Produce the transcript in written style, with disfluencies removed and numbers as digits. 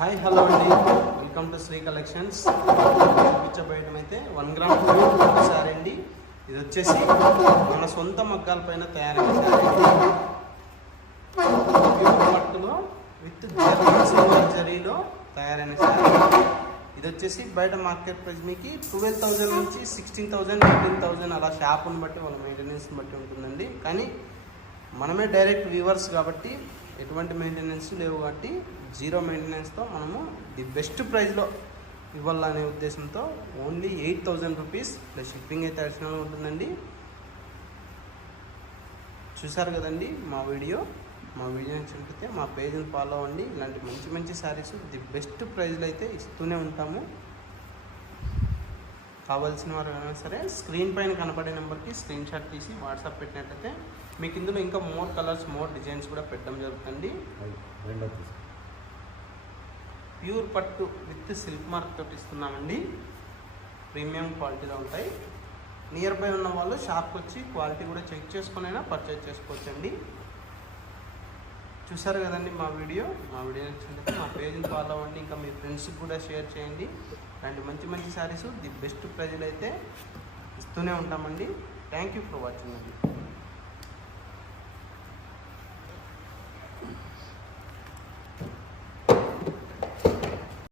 Hi hello అండి, welcome to Shri collections. చూపించబోయడం అయితే 1 gram pure sari అండి. ఇది వచ్చేసి మన సొంత మగ్గాల పైన తయారైన శారీ. ప్యూర్ పట్టులో విత్ సిల్వర్ జరీలో తయారైన శారీ. ఇది వచ్చేసి బయట మార్కెట్ ప్రైస్ మీకు 12,000 నుంచి 16,000, 18,000 అలా షాప్ని బట్టి వాళ్ళ మెయింటెనెన్స్ని బట్టి ఉంటుందండి. కానీ మనమే డైరెక్ట్ వ్యూవర్స్ కాబట్టి ఎటువంటి మెయింటెనెన్స్ లేవు కాబట్టి జీరో మెయింటెనెన్స్తో మనము ది బెస్ట్ ప్రైస్లో ఇవ్వాలనే ఉద్దేశంతో ఓన్లీ 8,000 రూపీస్ ప్లస్ షిప్పింగ్ అయితే అడిషనల్గా ఉంటుందండి. చూసారు కదండి మా వీడియో నచ్చినట్లయితే మా పేజ్ని ఫాలో అవ్వండి. ఇలాంటి మంచి మంచి శారీస్ ది బెస్ట్ ప్రైస్లో అయితే ఇస్తూనే ఉంటాము. కావాల్సిన వారు అయినా సరే స్క్రీన్ పైన కనపడే నెంబర్కి స్క్రీన్ షాట్ తీసి వాట్సాప్ పెట్టినట్టయితే మీకు ఇందులో ఇంకా మోర్ కలర్స్, మోర్ డిజైన్స్ కూడా పెట్టడం జరుగుతుంది. ప్యూర్ పట్టు విత్ సిల్క్ మార్క్ తోటి ఇస్తున్నామండి. ప్రీమియం క్వాలిటీలో ఉంటాయి. నియర్ బై ఉన్న వాళ్ళు షాప్కి వచ్చి క్వాలిటీ కూడా చెక్ చేసుకునైనా పర్చేజ్ చేసుకోవచ్చండి. చూసారు కదండి మా వీడియో నచ్చినట్లయితే మా పేజ్ని ఫాలో అవ్వండి. ఇంకా మీ ఫ్రెండ్స్కి కూడా షేర్ చేయండి. అండ్ మంచి మంచి శారీస్ ది బెస్ట్ ప్రైజ్లో అయితే ఇస్తూనే ఉంటామండి. థ్యాంక్ యూ ఫర్ వాచింగ్ అండి.